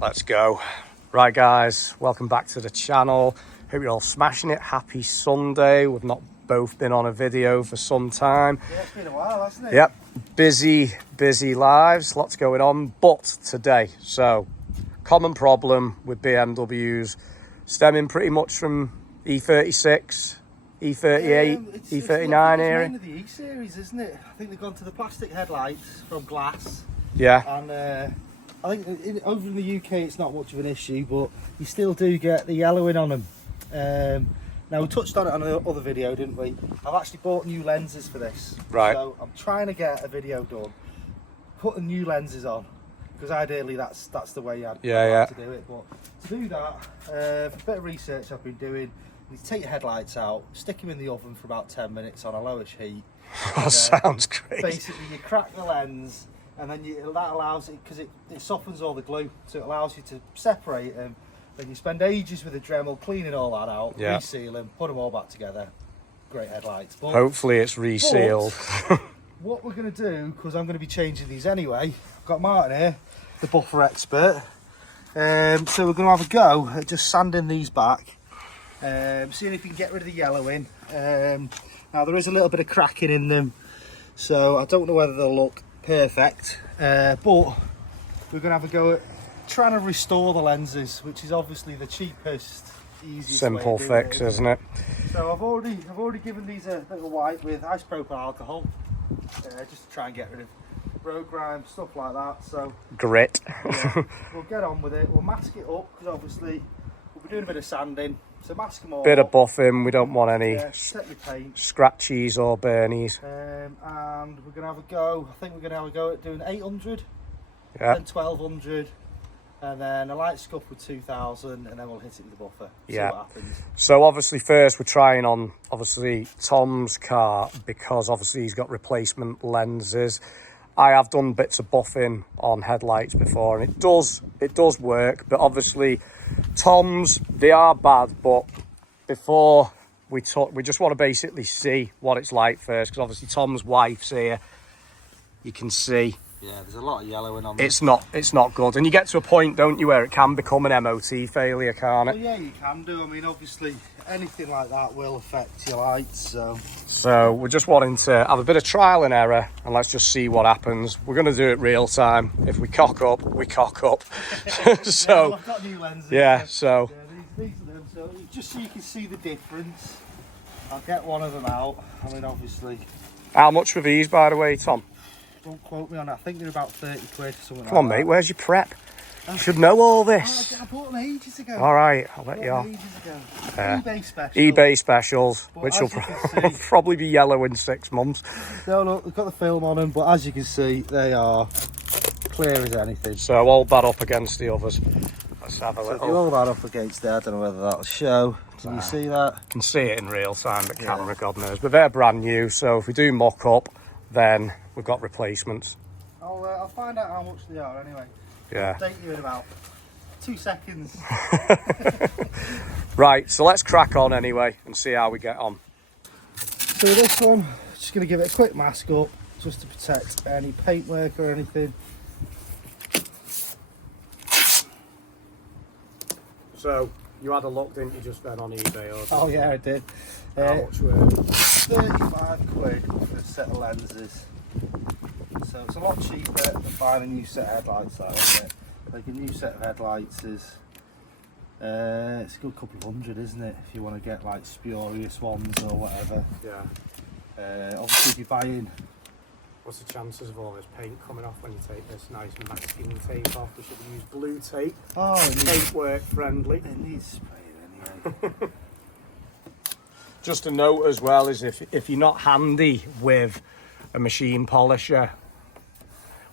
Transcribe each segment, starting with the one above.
Let's go. Right guys, welcome back to the channel. Hope you're all smashing it. Happy Sunday. We've not both been on a video for some time. Yeah, it's been a while, hasn't it? Yep, busy lives, lots going on. But today, so common problem with BMWs stemming pretty much from E36, E38, E39 era. era. It's the E-series, isn't it? I think they've gone to the plastic headlights from glass. Yeah. And I think over in the UK it's not much of an issue, but you still do get the yellowing on them. Now, we touched on it on another video, didn't we? I've actually bought new lenses for this. Right. So I'm trying to get a video done, putting new lenses on, because ideally that's the way I'd like to do it. But to do that, for a bit of research I've been doing, you take your headlights out, stick them in the oven for about 10 minutes on a lowish heat. That sounds crazy. Basically, you crack the lens, and then that allows it, because it softens all the glue, so it allows you to separate them. Then you spend ages with a Dremel cleaning all that out, reseal them, put them all back together. Great headlights. But, hopefully it's resealed. What we're going to do, because I'm going to be changing these anyway, I've got Martin here, the buffer expert. So we're going to have a go at just sanding these back, seeing if we can get rid of the yellowing. Now there is a little bit of cracking in them, so I don't know whether they'll look perfect, but we're going to have a go at trying to restore the lenses, which is obviously the cheapest, easiest simple fix, isn't it? So I've already given these a bit of a wipe with isopropyl alcohol, just to try and get rid of road grime, stuff like that. So grit. Yeah, we'll get on with it. We'll mask it up, because obviously we'll be doing a bit of sanding, so mask them all bit up. of buffing, we don't want any set your paint, scratchies or burnies. And we're going to have a go, I think we're going to have a go at doing 800, yeah, then 1200, and then a light scuff with 2000, and then we'll hit it with the buffer. Yeah. See what happens. So obviously first we're trying on Tom's car, because obviously he's got replacement lenses. I have done bits of buffing on headlights before, and it does work, but obviously Tom's, they are bad. But before we talk, we just want to basically see what it's like first, because obviously Tom's wife's here. You can see. Yeah, there's a lot of yellowing on this. It's not good, and you get to a point, don't you, where it can become an MOT failure, can't it? Well, yeah, you can do. I mean, obviously anything like that will affect your lights. So we're just wanting to have a bit of trial and error, and let's just see what happens. We're going to do it real time. If we cock up, we cock up. So yeah, well, I've got new lenses. Yeah, so yeah, these are them. So just so you can see the difference, I'll get one of them out. I mean, obviously. How much were these, by the way, Tom? Don't quote me on it. I think they're about 30 quid, something Come on, mate, where's your prep? You should know all this. I bought them ages ago. All right, I'll let you off. eBay specials. eBay specials, But which as will you can see, probably be yellow in 6 months. No, look, they've got the film on them, but as you can see, they are clear as anything. So hold that up against the others. Let's have a So if little. you hold that up against there, I don't know whether that'll show. Can you see that? You can see it in real time, but camera, God knows. But they're brand new, so if we do muck up, then we've got replacements. I'll find out how much they are anyway. Yeah. I'll update you in about 2 seconds. Right, so let's crack on anyway and see how we get on. So this one, just going to give it a quick mask up, just to protect any paintwork or anything. So you had a look, didn't you, just then on eBay? Or Oh yeah, I did. How much were 35 quid for a set of lenses. So it's a lot cheaper than buying a new set of headlights, though, isn't it? Like a new set of headlights is, it's a good couple of hundred, isn't it? If you want to get like spurious ones or whatever. Yeah. Obviously, if you're buying. What's the chances of all this paint coming off when you take this nice masking tape off? We should use blue tape. Oh, tape work friendly. It needs spraying anyway. Just a note as well is if you're not handy with a machine polisher,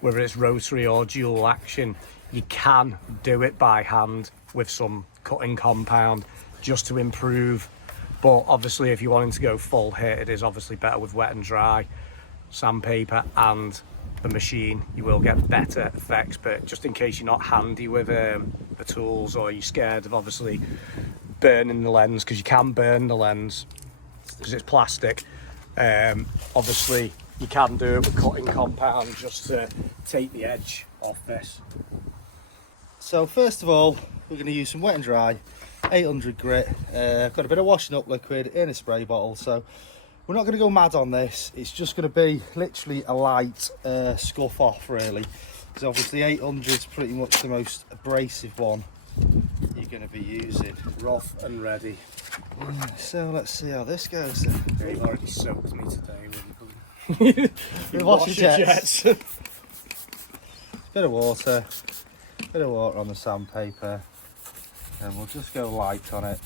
whether it's rotary or dual action, you can do it by hand with some cutting compound just to improve. But obviously if you're wanting to go full hit, it is obviously better with wet and dry sandpaper and the machine. You will get better effects, but just in case you're not handy with the tools, or you're scared of obviously burning the lens, because you can burn the lens because it's plastic, obviously you can do it with cutting compound just to take the edge off this. So first of all, we're going to use some wet and dry 800 grit. I've got a bit of washing up liquid in a spray bottle, so we're not going to go mad on this. It's just going to be literally a light scuff off, really, because obviously 800 is pretty much the most abrasive one you're going to be using. Rough and ready. So let's see how this goes then. They've already soaked me today with Washer jets. jets. Bit of water on the sandpaper, and we'll just go light on it.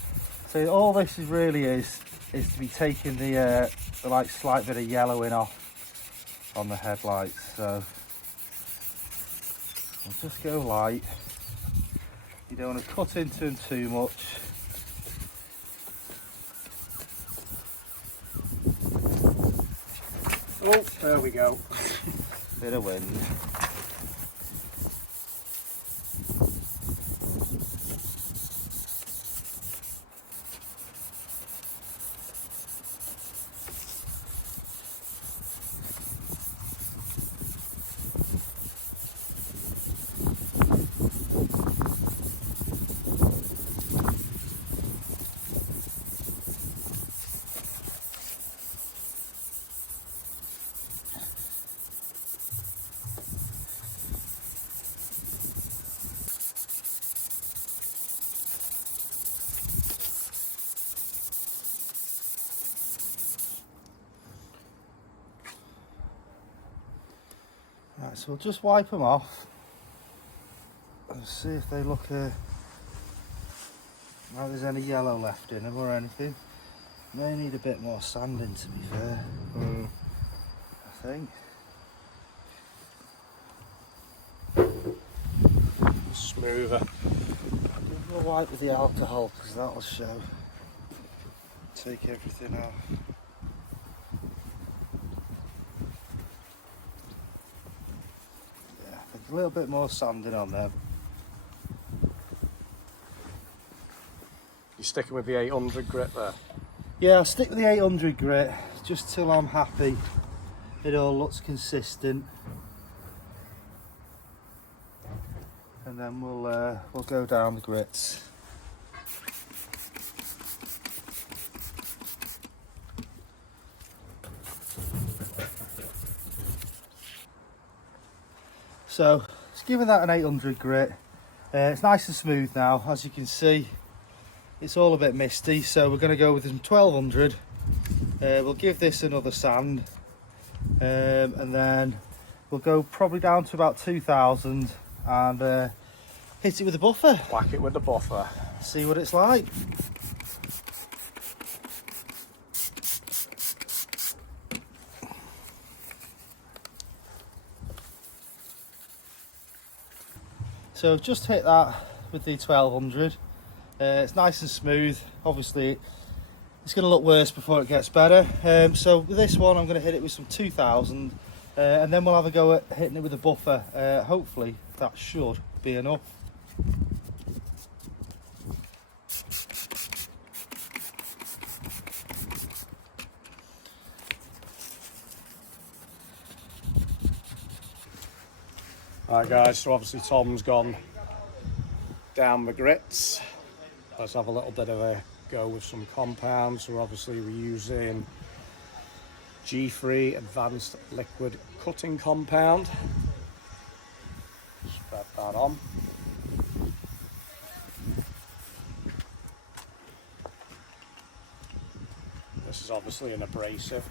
So all this really is to be taking the like slight bit of yellowing off on the headlights. So we'll just go light. You don't want to cut into them too much. Oh, there we go. Bit of wind. Right, so we'll just wipe them off and see if they look like there's any yellow left in them or anything. May need a bit more sanding, to be fair. I think. Smoother. We'll wipe with the alcohol because that'll show. Take everything out. Yeah, a little bit more sanding on them. You're sticking with the 800 grit there? Yeah, I'll stick with the 800 grit just till I'm happy it all looks consistent, and then we'll go down the grits. So it's giving that an 800 grit. It's nice and smooth now, as you can see. It's all a bit misty, so we're going to go with some 1200. We'll give this another sand, and then we'll go probably down to about 2000 and hit it with a buffer. Whack it with the buffer. See what it's like. So just hit that with the 1200. It's nice and smooth. Obviously it's going to look worse before it gets better. So with this one I'm going to hit it with some 2000, and then we'll have a go at hitting it with a buffer. Hopefully that should be enough. Alright guys, so obviously Tom's gone down the grits. Let's have a little bit of a go with some compounds. So obviously we're using G3 Advanced Liquid Cutting Compound. Spread that on. This is obviously an abrasive.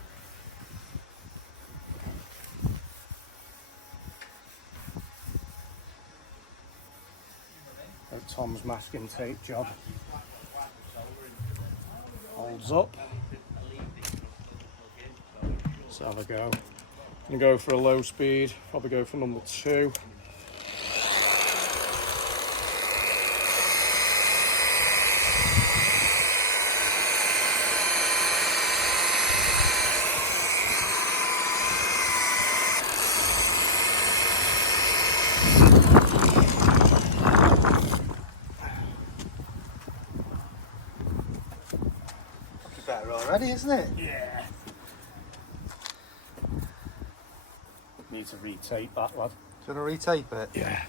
Tom's masking tape job holds up. Let's have a go. I'm gonna go for a low speed, probably go for number 2. Better already, isn't it? Yeah. Need to retape that, lad. Do you want to retape it? Yeah.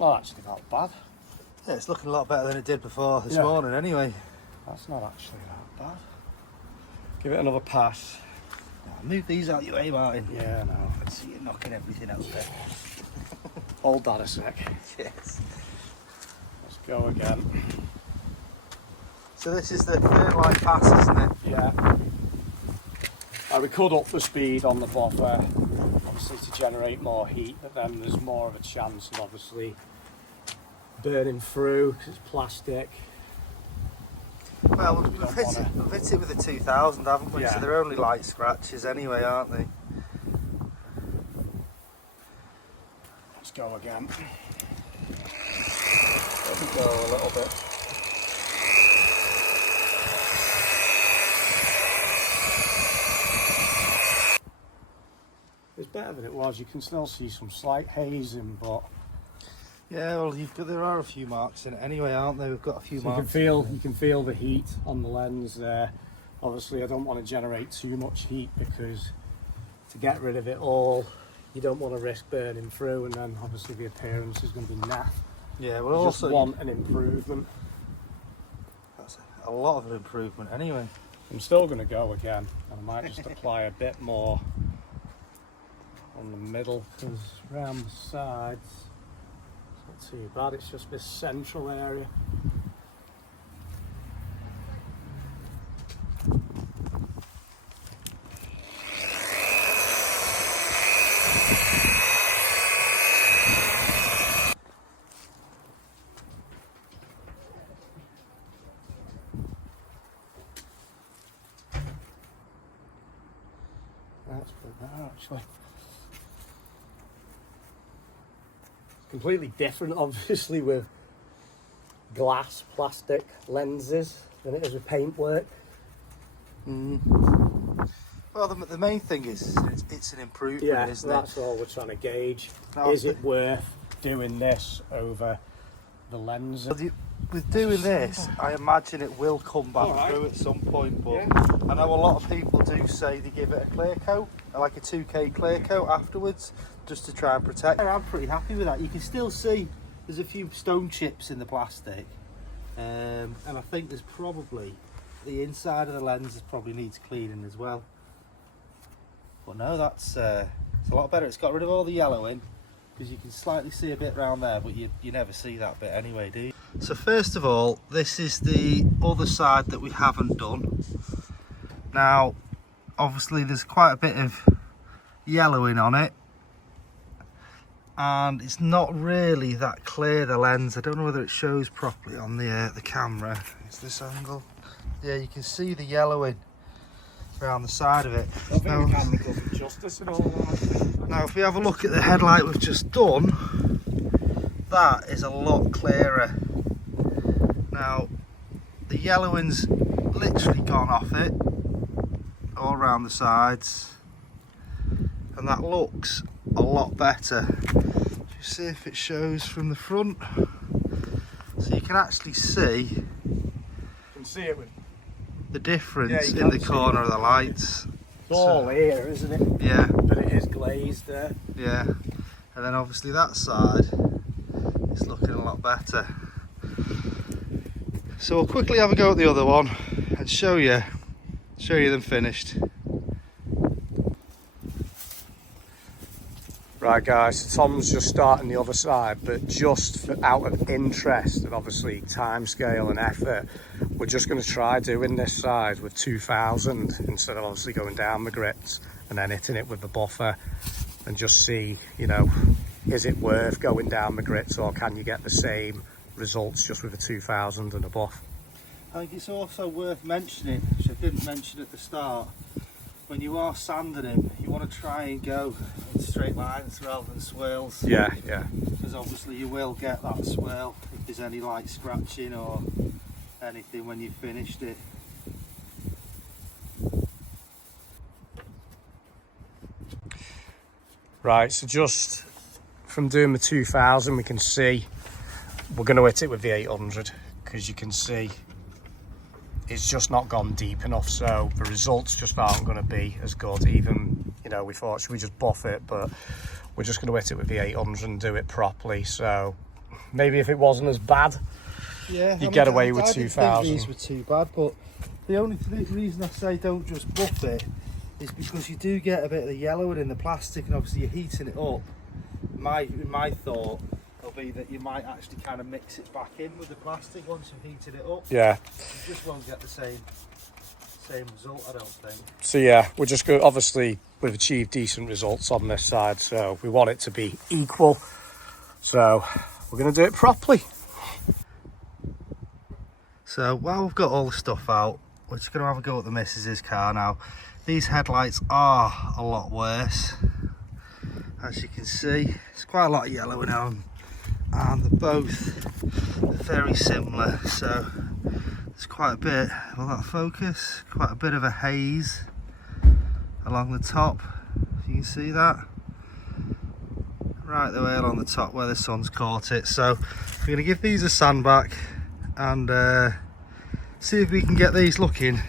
not actually that bad. Yeah, it's looking a lot better than it did before this morning anyway. That's not actually that bad. Give it another pass. Oh, move these out your way, Martin. Yeah, no. Let's see you knocking everything out there. Hold that a sec. Yes. Let's go again. So this is the third light pass, isn't it? Yeah. We could up the speed on the buffer, obviously to generate more heat, but then there's more of a chance of obviously burning through because it's plastic. Well, we've hit it with a 2000, haven't we? Yeah. So they're only light scratches anyway, aren't they? Let's go again. Let me go a little bit. It's better than it was. You can still see some slight hazing, but Yeah, well, there are a few marks in it anyway, aren't there? We've got a few marks. you can feel the heat on the lens there. Obviously, I don't want to generate too much heat because to get rid of it all, you don't want to risk burning through, and then obviously the appearance is going to be naff. Yeah, You well, just also want an improvement. that's a lot of an improvement anyway. I'm still going to go again, and I might just apply a bit more on the middle because around the sides it's not too bad. It's just this central area. That's pretty bad actually. Completely different obviously with glass plastic lenses than it is with paintwork. Well, the main thing is it's an improvement, isn't that's all we're trying to gauge. Now, Is it worth doing this over the lens? with doing this, I imagine it will come back Alright. through at some point, but I know a lot of people do say they give it a clear coat, like a 2K clear coat afterwards, just to try and protect. I'm pretty happy with that. You can still see there's a few stone chips in the plastic, and I think there's probably the inside of the lens probably needs cleaning as well. But no, that's it's a lot better. It's got rid of all the yellow in, because you can slightly see a bit around there, but you never see that bit anyway, do you? So first of all, this is the other side that we haven't done. Now, obviously there's quite a bit of yellowing on it, and it's not really that clear, the lens. I don't know whether it shows properly on the camera. Is this angle? Yeah, you can see the yellowing around the side of it. I think the camera does it justice and all that. Now, if we have a look at the headlight we've just done, that is a lot clearer. Now, the yellowing's literally gone off it, all around the sides, and that looks a lot better. You see if it shows from the front, so you can actually see You can see it with the difference Yeah, in the corner of the lights. it's all here, isn't it? Yeah, But it is glazed there. yeah, and then obviously that side is looking a lot better. So we'll quickly have a go at the other one and show you them finished. Right guys, Tom's just starting the other side, but just out of interest and obviously time scale and effort, we're just going to try doing this side with 2000 instead of obviously going down the grits and then hitting it with the buffer, and just see, you know, is it worth going down the grits, or can you get the same results just with a 2000 and a buff? I think it's also worth mentioning, which I didn't mention at the start, when you are sanding him, you want to try and go in straight lines rather than swirls. Yeah, yeah. Because obviously you will get that swirl if there's any light scratching or anything when you've finished it. Right, so just from doing the 2000 we can see we're going to hit it with the 800, because you can see it's just not gone deep enough, so the results just aren't going to be as good. Even, you know, we thought should we just buff it, but we're just going to hit it with the 800 and do it properly. So maybe if it wasn't as bad, Yeah, you'd get away with I didn't 2,000. think these were too bad, but the only reason I say don't just buff it is because you do get a bit of the yellowing in the plastic, and obviously you're heating it up. My thought will be that you might actually kind of mix it back in with the plastic once you've heated it up. Yeah. You just won't get the same result, I don't think. So yeah, we're just good. Obviously, we've achieved decent results on this side, so we want it to be equal. So we're going to do it properly. So while we've got all the stuff out, we're just going to have a go at the missus's car now. These headlights are a lot worse. As you can see, there's quite a lot of yellow in them, and they're both very similar. So there's quite a bit, will that focus? Quite a bit of a haze along the top, if you can see that. Right the way along the top where the sun's caught it. So we're going to give these a sand back and see if we can get these looking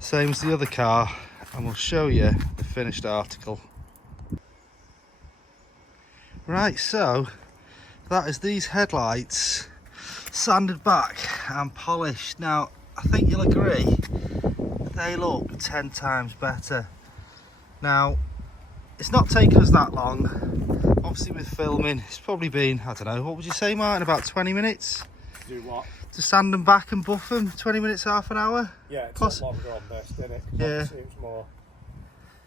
same as the other car, and we'll show you the finished article. Right, so that is these headlights sanded back and polished. Now I think you'll agree that they look 10 times better. Now it's not taken us that long, obviously with filming. It's probably been, I don't know, what would you say, Martin, about 20 minutes? Do what? To sand them back and buff them, 20 minutes, half an hour? Yeah, it's not longer on this, didn't it? Yeah. It seems more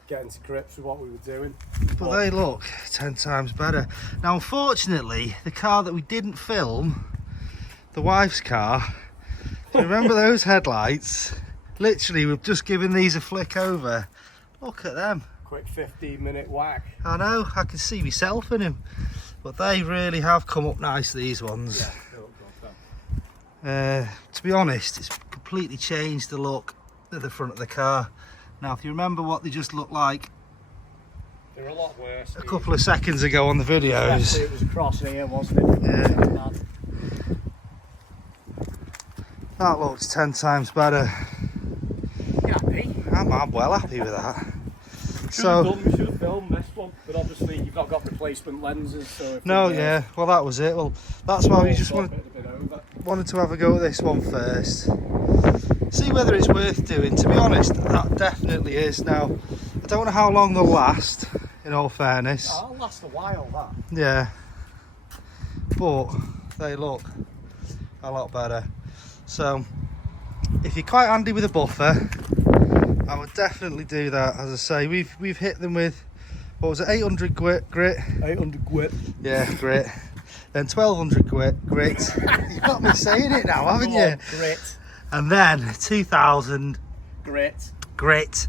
getting to grips with what we were doing. But they look 10 times better. Now unfortunately, the car that we didn't film, the wife's car, do you remember those headlights? Literally, we've just given these a flick over. Look at them. Quick 15-minute whack. I know, I can see myself in them. But they really have come up nice, these ones. Yeah, they look good then. To be honest, it's completely changed the look at the front of the car. Now, if you remember what they just looked like They're a lot worse. a couple of seconds ago on the videos. It was across here, wasn't it? Yeah. That looks 10 times better. You happy? I'm well happy with that. We So, should have filmed this one, but obviously you've not got replacement lenses. So if no, we, yeah, well that was it. Well, that's why we just thought it'd been over. wanted to have a go at this one first. See whether it's worth doing. To be honest, that definitely is. Now, I don't know how long they'll last, in all fairness. That'll last a while, that. Yeah, but they look a lot better. So if you're quite handy with a buffer, I would definitely do that. As I say, we've hit them with, what was it, 800 grit? 800 quid. Yeah, grit. Then 1200 grit. You've got me saying it now, haven't Come you? on, grit. And then 2000 Grit. grit.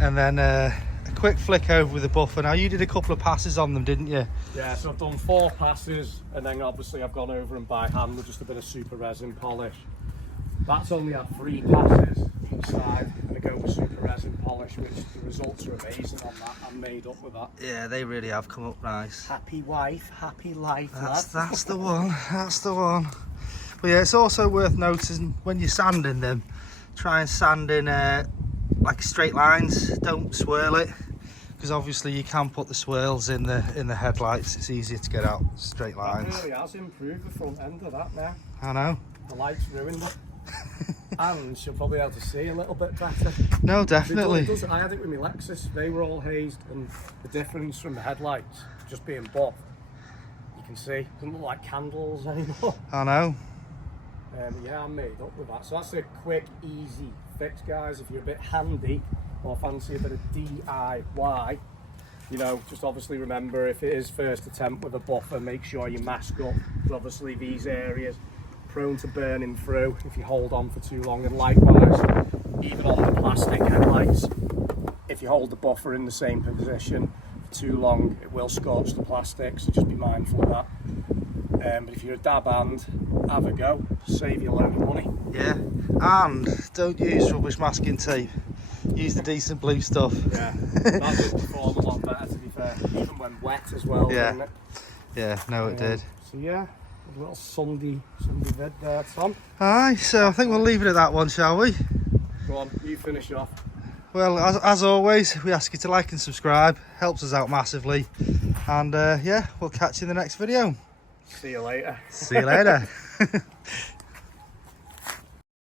And then a quick flick over with the buffer. Now you did a couple of passes on them, didn't you? Yeah, so I've done 4 passes, and then obviously I've gone over them by hand with just a bit of super resin polish. That's only had 3 passes each side, and I go with super resin polish, which the results are amazing on that. I'm made up with that. Yeah, they really have come up nice. Happy wife, happy life, That's the one. That's the one. But yeah, it's also worth noticing when you're sanding them, try and sand in like straight lines. Don't swirl it, because obviously you can put the swirls in the headlights. It's easier to get out straight lines. That really has improved the front end of that now. I know. The lights ruined it. And she'll probably be able to see a little bit better. No, definitely. I had it with my Lexus. They were all hazed, and the difference from the headlights just being buffed, you can see. It doesn't look like candles anymore. I know. Yeah, I'm made up with that. So that's a quick, easy fix, guys. If you're a bit handy or fancy a bit of DIY, you know, just obviously remember, if it is first attempt with a buffer, make sure you mask up. Because obviously these areas prone to burning through if you hold on for too long, and likewise even on the plastic headlights, if you hold the buffer in the same position for too long, it will scorch the plastic, so just be mindful of that. But if you're a dab hand, have a go, save you a load of money. Yeah, and don't use rubbish masking tape. Use the decent blue stuff. Yeah, that did perform a lot better, to be fair, even when wet as well. Yeah. Didn't it? Yeah, no, it did. So yeah, a little Sunday vid there, Tom. Aye, so I think we'll leave it at that one, shall we? Go on, you finish off. Well, as always, we ask you to like and subscribe. Helps us out massively. And yeah, we'll catch you in the next video. See you later. See you later.